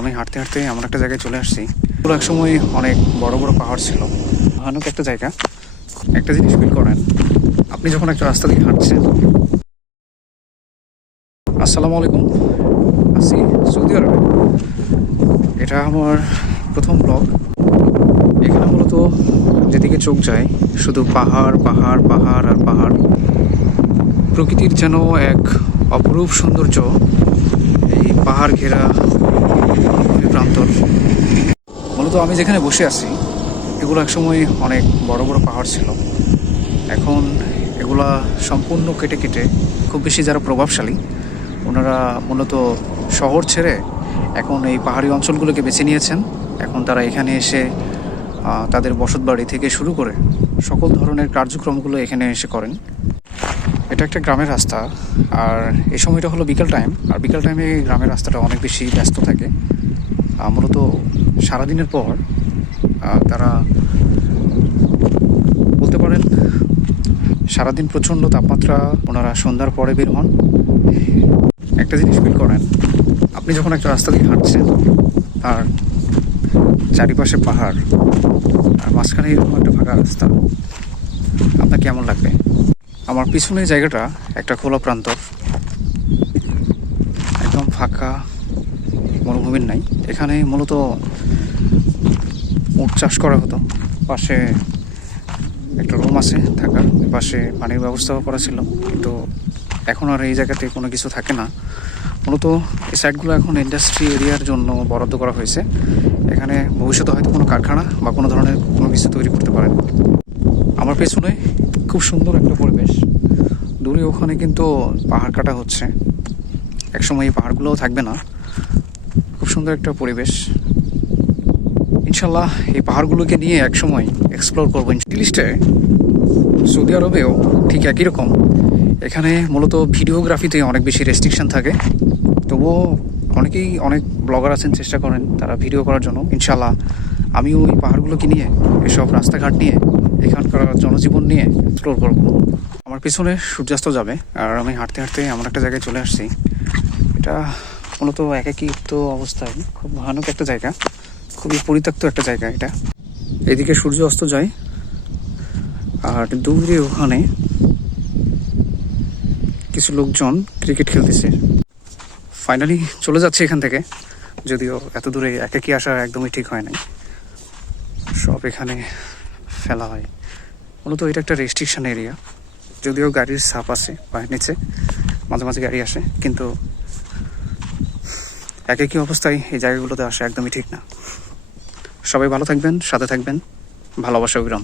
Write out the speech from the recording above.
আমি হাঁটতে হাঁটতে এমন একটা জায়গায় চলে আসছি। পুরো এক সময় অনেক বড় বড় পাহাড় ছিল, ভয়ানক একটা জায়গা। একটা জিনিস ফিল করেন, আপনি যখন একটা রাস্তা দিয়ে হাঁটছেন। আসসালামু আলাইকুম, আছি সৌদি আরবে। এটা আমার প্রথম ব্লগ। এখানে মূলত যেদিকে চোখ যায় শুধু পাহাড় পাহাড় পাহাড় আর পাহাড়। প্রকৃতির যেন এক অপরূপ সৌন্দর্য এই পাহাড় ঘেরা প্রান্তর। মূলত আমি যেখানে বসে আছি এগুলো একসময় অনেক বড় বড় পাহাড় ছিল। এখন এগুলা সম্পূর্ণ কেটে কেটে, খুব বেশি যারা প্রভাবশালী ওনারা মূলত শহর ছেড়ে এখন এই পাহাড়ি অঞ্চলগুলোকে বেছে নিয়েছেন। এখন তারা এখানে এসে তাদের বসতবাড়ি থেকে শুরু করে সকল ধরনের কার্যক্রমগুলো এখানে এসে করেন। এটা একটা গ্রামের রাস্তা, আর এই সময়টা হলো বিকেল টাইম। আর বিকেল টাইমে গ্রামের রাস্তাটা অনেক বেশি ব্যস্ত থাকে। মূলত সারাদিনের পর তারা বলতে পারেন সারাদিন প্রচণ্ড তাপমাত্রা, ওনারা সন্ধ্যার পরে বের হন। একটা জিনিস ফিল করেন, আপনি যখন একটা রাস্তা দিয়ে হাঁটছেন আর চারিপাশে পাহাড় আর মাঝখানে এরকম একটা ফাঁকা রাস্তা, আপনার কেমন লাগবে? আমার পিছনে জায়গাটা একটা খোলা প্রান্তর, একদম ফাঁকা, মরুভূমির নাই। এখানে মূলত উট চাষ করা হতো। পাশে একটা রুম আছে থাকার, পাশে পানির ব্যবস্থাও করা ছিল, কিন্তু এখন আর এই জায়গাতে কোনো কিছু থাকে না। মূলত এই সাইডগুলো এখন ইন্ডাস্ট্রি এরিয়ার জন্য বরাদ্দ করা হয়েছে। এখানে ভবিষ্যতে হয়তো কোনো কারখানা বা কোনো ধরনের কোনো কিছু তৈরি করতে পারেন। আমার পেছনে খুব সুন্দর একটা পরিবেশ। দূরে ওখানে কিন্তু পাহাড় কাটা হচ্ছে, একসময় এই পাহাড়গুলোও থাকবে না। খুব সুন্দর একটা পরিবেশ। ইনশাল্লাহ এই পাহাড়গুলোকে নিয়ে একসময় এক্সপ্লোর করবো। লিস্টে সৌদি আরবেও ঠিক একই রকম। এখানে মূলত ভিডিওগ্রাফিতে অনেক বেশি রেস্ট্রিকশন থাকে, তবুও অনেক ব্লগার আছেন, চেষ্টা করেন তারা ভিডিও করার জন্য। ইনশাল্লাহ আমিও এই পাহাড়গুলোকে নিয়ে, এসব রাস্তাঘাট নিয়ে, এখানকার জনজীবন নিয়ে এক্সপ্লোর করব। আমার পিছনে সূর্যাস্ত যাবে, আর আমি হাঁটতে হাঁটতে এমন একটা জায়গায় চলে আসছি। এটা মূলত একাকিত্ব অবস্থায় খুব ভয়ানক একটা জায়গা, খুবই পরিত্যক্ত একটা জায়গা এটা। এদিকে সূর্য অস্ত যায়, আর দূরে ওখানে কিছু লোকজন ক্রিকেট খেলতেছে। ফাইনালি চলে যাচ্ছে এখান থেকে, যদিও এত দূরে একাকি আসা একদমই ঠিক হয় নাই। সব এখানে ফেলা হয়। মূলত এটা একটা রেস্ট্রিকশন এরিয়া, যদিও গাড়ির ছাপ আছে পায়ের নিচে, মাঝে মাঝে গাড়ি আসে, কিন্তু একাকি অবস্থায় এই জায়গাগুলোতে আসা একদমই ঠিক না। সবাই ভালো থাকবেন, সাথে থাকবেন। ভালোবাসা অবিরাম।